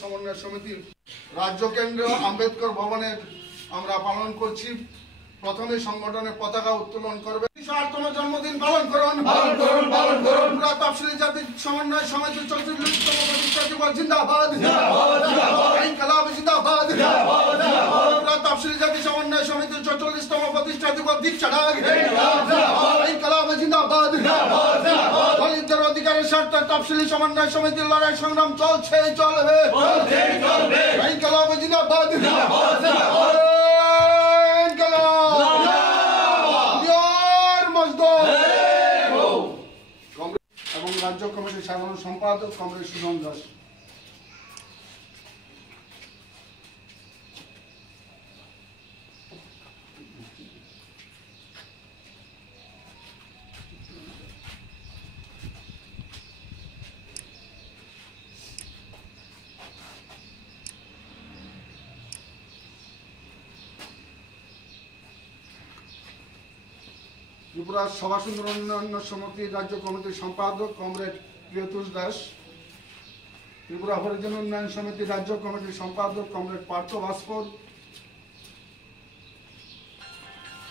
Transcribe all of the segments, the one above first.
সমন্বয় সমিতির রাজ্য কেন্দ্র আম্বেদকর ভবনের আমরা পালন করছি। প্রথমে সংগঠনের পতাকা উত্তোলন করবে। ২০৮তম জন্মদিন পালন করুন। ত্রিপুরা তফসিলি জাতি সমন্বয় সমিতির ৪৪তম প্রতিষ্ঠা দিবস জিন্দাবাদ। ইনকলাব জিন্দাবাদ। ত্রিপুরা তফসিলি জাতি সমন্বয় সমিতির ৪৪তম প্রতিষ্ঠা দিবস দীক্ষা ডাক। ইনকলাব জিন্দাবাদ। দলিতদের অধিকারের স্বার্থে তফসিলি সমন্বয় সমিতির লড়াই সংগ্রাম চলছে, চলবে। ইনকলাব জিন্দাবাদ। এবং রাজ্য কমিটির সাধারণ সম্পাদক কমরেড সুজন দাস। ত্রিপুরা সভা সুন্দর উন্নয়ন সমিতির রাজ্য কমিটির সম্পাদক কমরেড প্রিয়তোষ দাস। ত্রিপুরা হরিজন উন্নয়ন সমিতির রাজ্য কমিটির সম্পাদক কমরেড পার্থ ভাস্কর।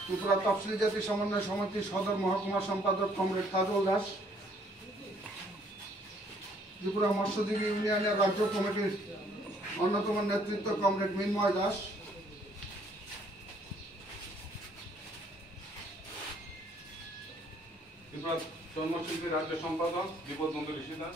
ত্রিপুরা তফসিলি জাতি সমন্বয় সমিতির সদর মহকুমা সম্পাদক কমরেড কাজল দাস। ত্রিপুরা মৎস্যজীবী ইউনিয়নের রাজ্য কমিটির অন্যতম নেতৃত্ব কমরেড মিন্ময় দাস। ত্রিপুরা জন্মশিল্পী রাজ্য সম্পাদক বিপদ বন্ধু ঋষি দাস।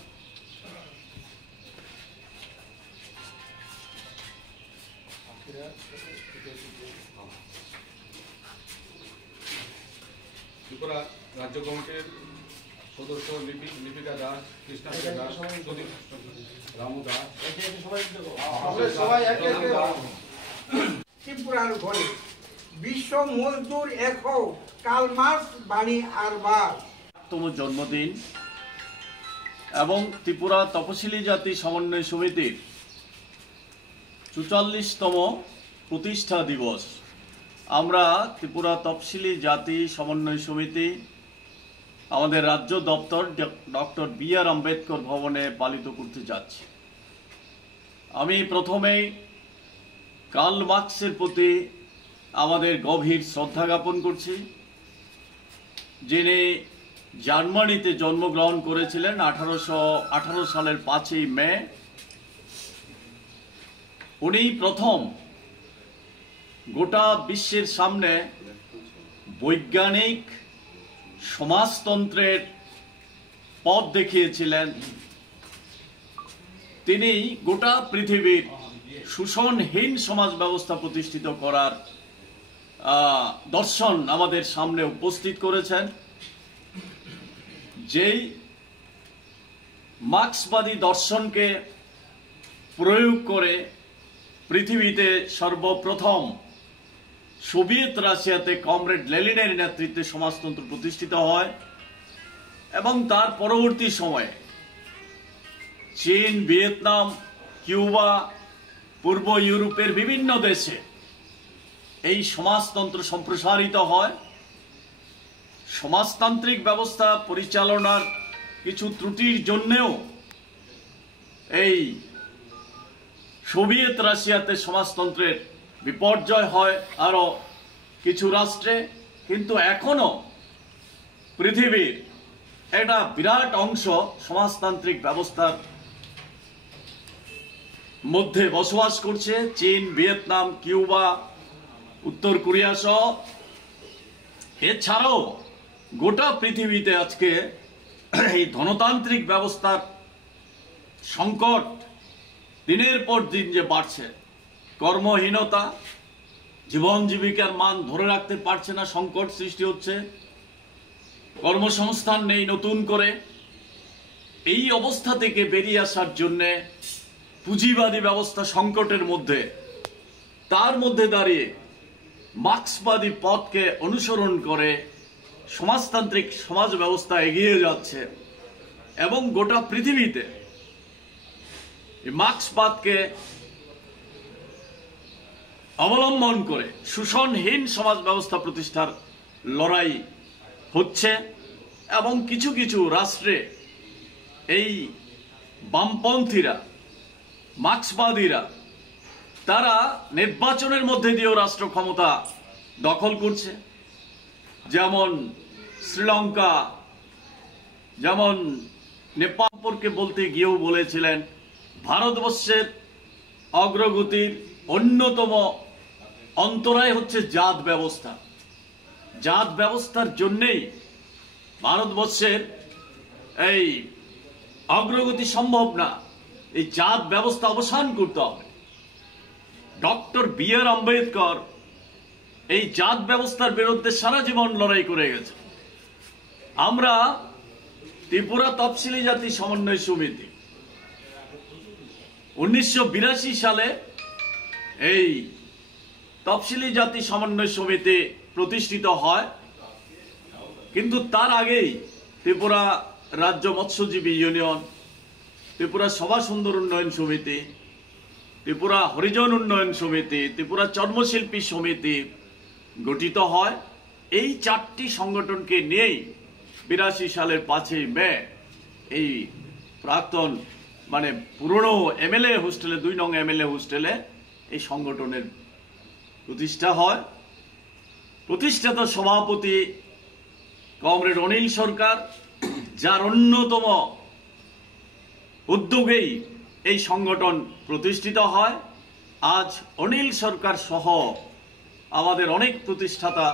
ত্রিপুরা রাজ্য কমিটির সদস্য লিপিকা দাস, কৃষ্ণা দাস, রামু দাস। ত্রিপুরার ঘরে বিশ্ব মজদুর এক হোক, কার্ল মার্কস বাণী আর বার জন্মদিন এবং ত্রিপুরা তপশিলি জাতি সমন্বয় সমিতির ৪৪তম প্রতিষ্ঠা দিবস আমরা ত্রিপুরা তপশিলি জাতি সমন্বয় সমিতি আমাদের রাজ্য দপ্তর ডক্টর বি.আর. আম্বেদকর ভবনে পালিত করতে যাচ্ছি। আমি প্রথমেই কার্ল মার্কসের প্রতি আমাদের গভীর শ্রদ্ধা জ্ঞাপন করছি, যিনি জার্মানিতে জন্মগ্রহণ করেছিলেন 1818 সালের 5ই মে। উনি প্রথম গোটা বিশ্বের সামনে বৈজ্ঞানিক সমাজতন্ত্রের পথ দেখিয়েছিলেন। তিনি গোটা পৃথিবীর শোষণহীন সমাজ ব্যবস্থা প্রতিষ্ঠিত করার দর্শন আমাদের সামনে উপস্থিত করেছেন। যেই মার্ক্সবাদী দর্শনকে প্রয়োগ করে পৃথিবীতে সর্বপ্রথম সোভিয়েত রাশিয়াতে কমরেড লেনিনের নেতৃত্বে সমাজতন্ত্র প্রতিষ্ঠিত হয় এবং তার পরবর্তী সময়ে চীন, ভিয়েতনাম, কিউবা, পূর্ব ইউরোপের বিভিন্ন দেশে এই সমাজতন্ত্র সম্প্রসারিত হয়। সমাজতান্ত্রিক ব্যবস্থা পরিচালনার কিছু ত্রুটির জন্যেও এই সোভিয়েত রাশিয়াতে সমাজতন্ত্রের বিপর্যয় হয় আরো কিছু রাষ্ট্রে, কিন্তু এখনো পৃথিবীর একটা বিরাট অংশ সমাজতান্ত্রিক ব্যবস্থার মধ্যে বসবাস করছে। চীন, ভিয়েতনাম, কিউবা, উত্তর কোরিয়া সহ। এছাড়াও গোটা পৃথিবীতে আজকে এই ধনতান্ত্রিক ব্যবস্থার সংকট দিনের পর দিন যে বাড়ছে, কর্মহীনতা, জীবন জীবিকার মান ধরে রাখতে পারছে না, সংকট সৃষ্টি হচ্ছে, কর্মসংস্থান নেই নতুন করে। এই অবস্থা থেকে বেরিয়ে আসার জন্যে পুঁজিবাদী ব্যবস্থা সংকটের মধ্যে, তার মধ্যে দাঁড়িয়ে মার্ক্সবাদী পথকে অনুসরণ করে সমাজতান্ত্রিক সমাজ ব্যবস্থা এগিয়ে যাচ্ছে এবং গোটা পৃথিবীতে মার্ক্সবাদকে অবলম্বন করে শোষণহীন সমাজ ব্যবস্থা প্রতিষ্ঠার লড়াই হচ্ছে এবং কিছু কিছু রাষ্ট্রে এই বামপন্থীরা মার্ক্সবাদীরা তারা নির্বাচনের মধ্যে দিয়েও রাষ্ট্র ক্ষমতা দখল করছে। যেমন শ্রীলঙ্কা, যেমন নেপাল সম্পর্কে বলতে গিয়েও বলেছিলেন ভারতবর্ষের অগ্রগতির অন্যতম অন্তরায় হচ্ছে জাত ব্যবস্থা। জাত ব্যবস্থার জন্যেই ভারতবর্ষের এই অগ্রগতি সম্ভব না। এই জাত ব্যবস্থা অবসান করতে হবে। Doctor B.R.. আম্বেদকর এই জাত ব্যবস্থার বিরুদ্ধে সারা জীবন লড়াই করে গেছে। আমরা ত্রিপুরা তফসিলি জাতি সমন্বয় সমিতি 1982 সালে এই তফসিলি জাতি সমন্বয় সমিতি প্রতিষ্ঠিত হয়, কিন্তু তার আগেই ত্রিপুরা রাজ্য মৎস্যজীবী ইউনিয়ন, ত্রিপুরা সভা সুন্দর উন্নয়ন সমিতি, ত্রিপুরা হরিজন উন্নয়ন সমিতি, ত্রিপুরা চর্মশিল্পী সমিতি গঠিত হয়। এই 4টি সংগঠনকে নিয়েই 82 সালের 5ই মে এই প্রাক্তন মানে পুরনো এমএলএ হোস্টেলে 2 নং এমএলএ হোস্টেলে এই সংগঠনের প্রতিষ্ঠা হয়। প্রতিষ্ঠাতা সভাপতি কমরেড অনিল সরকার, যার অন্যতম উদ্যোগেই এই সংগঠন প্রতিষ্ঠিত হয়। আজ অনিল সরকার সহ আমাদের অনেক প্রতিষ্ঠাতা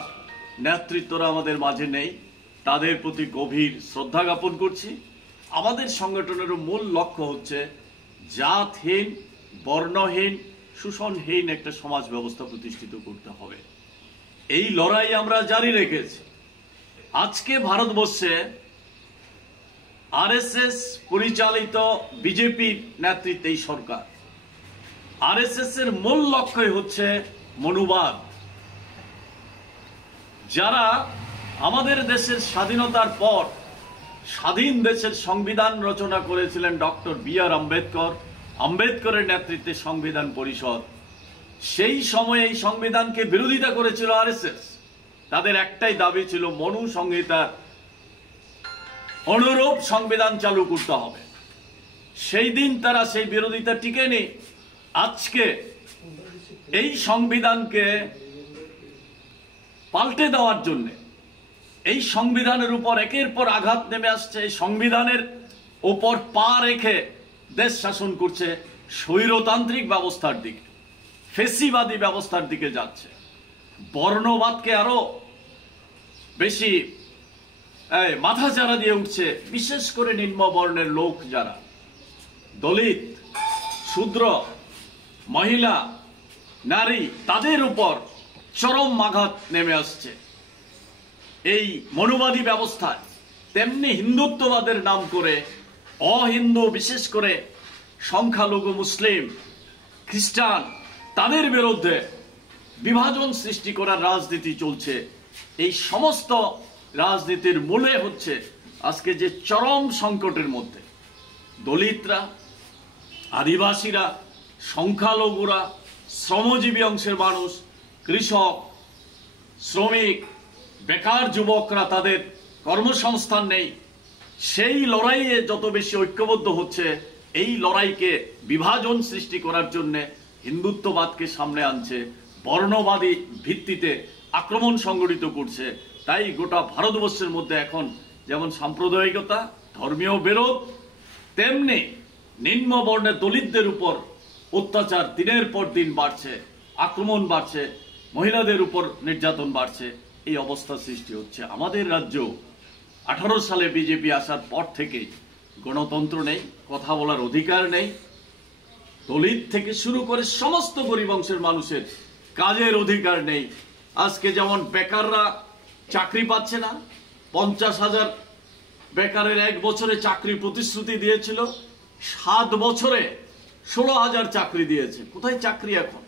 নেতৃত্বরা আমাদের মাঝে নেই, তাদের প্রতি গভীর শ্রদ্ধা জ্ঞাপন করছি। আমাদের সংগঠনের মূল লক্ষ্য হচ্ছে জাতহীন, বর্ণহীন, শোষণহীন একটা সমাজ ব্যবস্থা প্রতিষ্ঠিত করতে হবে। এই লড়াই আমরা জারি রেখেছি। আজকে ভারতবর্ষে আরএসএস পরিচালিত বিজেপির নেতৃত্বে এই সরকার, আরএসএস এর মূল লক্ষ্যই হচ্ছে মনুবাদ। যারা আমাদের দেশের স্বাধীনতার পর স্বাধীন দেশের সংবিধান রচনা করেছিলেন ডক্টর বি.আর. আম্বেদকর, আম্বেদকরের নেতৃত্বে সংবিধান পরিষদ, সেই সময়ে এই সংবিধানকে বিরোধিতা করেছিল আরএসএস। তাদের একটাই দাবি ছিল মনু সংহিতার অনুরূপ সংবিধান চালু করতে হবে। সেই দিন তারা সেই বিরোধিতা টিকেনি। আজকে এই সংবিধানকে পাল্টে দেওয়ার জন্য, এই সংবিধানের উপর একের পর আঘাত নেমে আসছে, এই সংবিধানের উপর পা রেখে দেশ শাসন করছে স্বৈরতান্ত্রিক ব্যবস্থার দিকে, ফেসিবাদী ব্যবস্থার দিকে যাচ্ছে। বর্ণবাদকে আরো বেশি মাথাচাড়া দিয়ে উঠছে, বিশেষ করে নিম্ন বর্ণের লোক যারা, দলিত, শূদ্র, মহিলা, নারী, তাদের উপর চরম আঘাত নেমে আসছে এই মনুবাদী ব্যবস্থায়। তেমনি হিন্দুত্ববাদের নাম করে অহিন্দু, বিশেষ করে সংখ্যালঘু মুসলিম, খ্রিস্টান, তাদের বিরুদ্ধে বিভাজন সৃষ্টি করার রাজনীতি চলছে। এই সমস্ত রাজনীতির মূলে হচ্ছে আজকে যে চরম সংকটের মধ্যে দলিতরা, আদিবাসীরা, সংখ্যালঘুরা, শ্রমজীবী অংশের মানুষ, কৃষক, শ্রমিক, বেকার যুবকরা, তাদের কর্মসংস্থান নেই। সেই লড়াইয়ে যত বেশি ঐক্যবদ্ধ হচ্ছে, এই লড়াইকে বিভাজন সৃষ্টি করার জন্য হিন্দুত্ববাদকে সামনে আনছে, বর্ণবাদী ভিত্তিতে আক্রমণ সংগঠিত করছে। তাই গোটা ভারতবর্ষের মধ্যে এখন যেমন সাম্প্রদায়িকতা, ধর্মীয় বিরোধ, তেমনি নিম্ন বর্ণের দলিতদের উপর অত্যাচার দিনের পর দিন বাড়ছে, আক্রমণ বাড়ছে, মহিলাদের উপর নির্যাতন বাড়ছে। এই অবস্থা সৃষ্টি হচ্ছে। আমাদের রাজ্য 18 সালে বিজেপি আসার পর থেকে গণতন্ত্র নেই, কথা বলার অধিকার নেই। দলিত থেকে শুরু করে সমস্ত গরিব অংশের মানুষের কাজের অধিকার নেই। আজকে যেমন বেকাররা চাকরি পাচ্ছে না, 50,000 বেকারের 1 বছরে চাকরি প্রতিশ্রুতি দিয়েছিল, 7 বছরে 16,000 চাকরি দিয়েছে। কোথায় চাকরি এখন?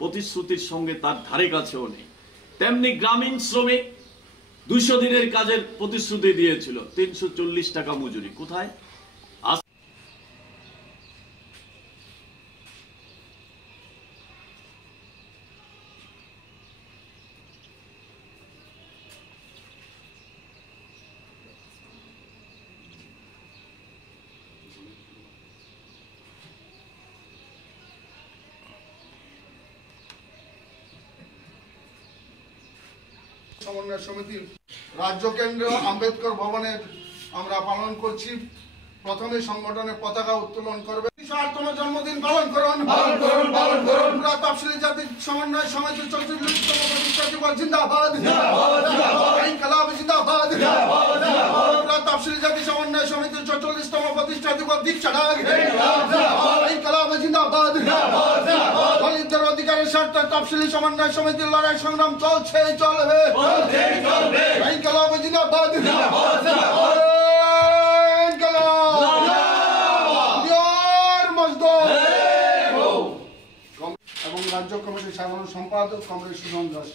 প্রতিশ্রুতির সঙ্গে তার ধারে কাছেও নেই। তেমনি গ্রামীণ শ্রমিক 200 দিনের কাজের প্রতিশ্রুতি দিয়েছিল, 340 টাকা মজুরি, কোথায়? সমন্বয় সমিতি রাজ্য কেন্দ্র আম্বেদকর ভবনের আমরা পালন করছি। প্রথমে সংগঠনের পতাকা উত্তোলন করবে। 208তম জন্মদিন পালন করুন। ত্রিপুরা তফসিলি জাতি সমন্বয় সমিতি 44তম প্রতিষ্ঠা দিবস জিন্দাবাদ। ইনকলাব জিন্দাবাদ। ত্রিপুরা তফসিলি জাতি সমন্বয় সমিতি 44তম প্রতিষ্ঠা দিবস দীক্ষা ডাক। ইনকলাব জিন্দাবাদ। দলিতদের অধিকারের স্বার্থে তফসিলি সমন্বয় সমিতির লড়াই সংগ্রাম চলছে, চলবে। ইনকলাব জিন্দাবাদ। এবং রাজ্য কমিটির সাধারণ সম্পাদক কমরেড সুজন দাস।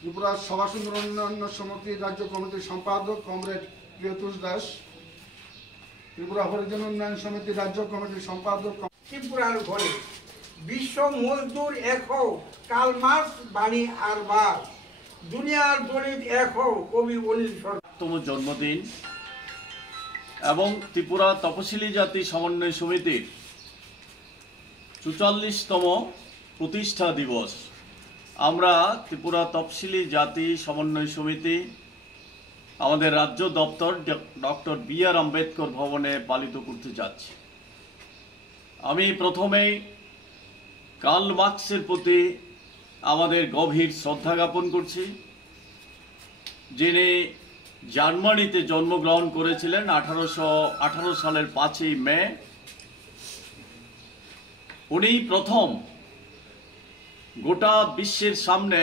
ত্রিপুরা সভা সুন্দর উন্নয়ন সমিতির রাজ্য কমিটির সম্পাদক কমরেড প্রিয়তোষ দাস। ত্রিপুরা হরিজন উন্নয়ন সমিতির রাজ্য কমিটির সম্পাদক ত্রিপুরার ঘরে বিশ্ব মজদুর এক হও, কাল মার্ক্স বাণী আর বার, দুনিয়ার দলিত এক হও, কবি অনিল সরকার। তম জন্মদিন এবং ত্রিপুরা তপশিলি জাতি সমন্বয় সমিতির 44তম প্রতিষ্ঠা দিবস আমরা ত্রিপুরা তফসিলি জাতি সমন্বয় সমিতি আমাদের রাজ্য দপ্তর ডক্টর বি.আর. আম্বেদকর ভবনে পালিত করতে যাচ্ছি। আমি প্রথমেই কার্ল মার্ক্সের প্রতি আমাদের গভীর শ্রদ্ধা জ্ঞাপন করছি, যিনি জার্মানিতে জন্মগ্রহণ করেছিলেন 1818 সালের 5ই মে। উনি প্রথম গোটা বিশ্বের সামনে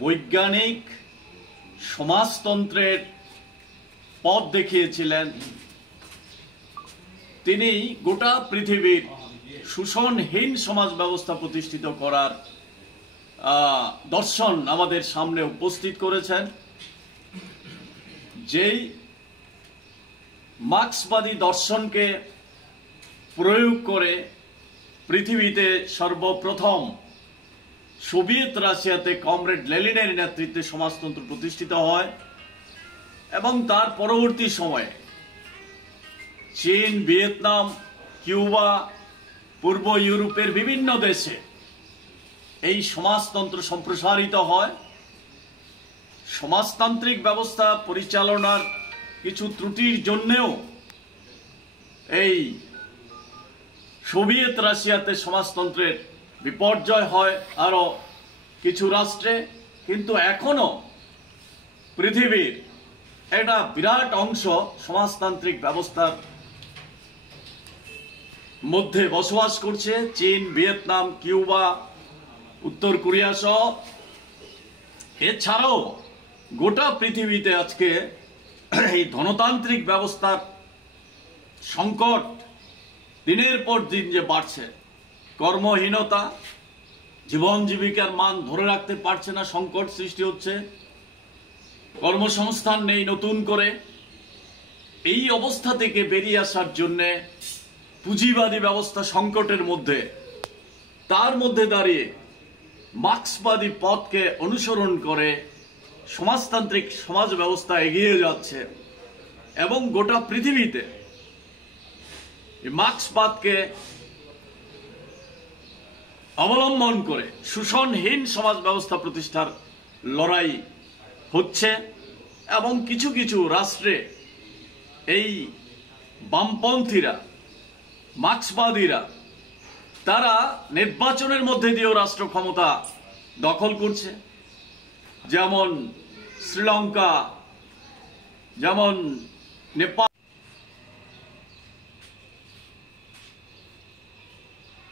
বৈজ্ঞানিক সমাজতন্ত্রের পথ দেখিয়েছিলেন। তিনি গোটা পৃথিবীর শোষণহীন সমাজ ব্যবস্থা প্রতিষ্ঠিত করার দর্শন আমাদের সামনে উপস্থিত করেছেন, যেই মার্ক্সবাদী দর্শনকে প্রয়োগ করে পৃথিবীতে সর্বপ্রথম সোভিয়েত রাশিয়াতে কমরেড লেনিনের নেতৃত্বে সমাজতন্ত্র প্রতিষ্ঠিত হয় এবং তার পরবর্তী সময়ে চীন, ভিয়েতনাম, কিউবা, পূর্ব ইউরোপের বিভিন্ন দেশে এই সমাজতন্ত্র সম্প্রসারিত হয়। সমাজতান্ত্রিক ব্যবস্থা পরিচালনার কিছু ত্রুটির জন্যেও এই সোভিয়েত রাশিয়াতে সমাজতন্ত্রের বিপর্যয় হয় আরো কিছু রাষ্ট্রে, কিন্তু এখনো পৃথিবীর একটা বিরাট অংশ সমাজতান্ত্রিক ব্যবস্থার মধ্যে বসবাস করছে। চীন, ভিয়েতনাম, কিউবা, উত্তর কোরিয়া সহ। এছাড়াও গোটা পৃথিবীতে আজকে এই ধনতান্ত্রিক ব্যবস্থার সংকট দিনের পর দিন যে বাড়ছে, কর্মহীনতা, জীবন জীবিকার মান ধরে রাখতে পারছে না, সংকট সৃষ্টি হচ্ছে, কর্মসংস্থান নেই নতুন করে। এই অবস্থা থেকে বেরিয়ে আসার জন্য পুঁজিবাদী ব্যবস্থা সংকটের মধ্যে, তার মধ্যে দাঁড়িয়ে মার্ক্সবাদী পথকে অনুসরণ করে সমাজতান্ত্রিক সমাজ ব্যবস্থা এগিয়ে যাচ্ছে এবং গোটা পৃথিবীতে মার্ক্সবাদকে অবলম্বন করে শোষণহীন সমাজ ব্যবস্থা প্রতিষ্ঠার লড়াই হচ্ছে এবং কিছু কিছু রাষ্ট্রে এই বামপন্থীরা, মার্ক্সবাদীরা, তারা নির্বাচনের মধ্যে দিয়েও রাষ্ট্র ক্ষমতা দখল করছে। যেমন শ্রীলঙ্কা, যেমন নেপাল।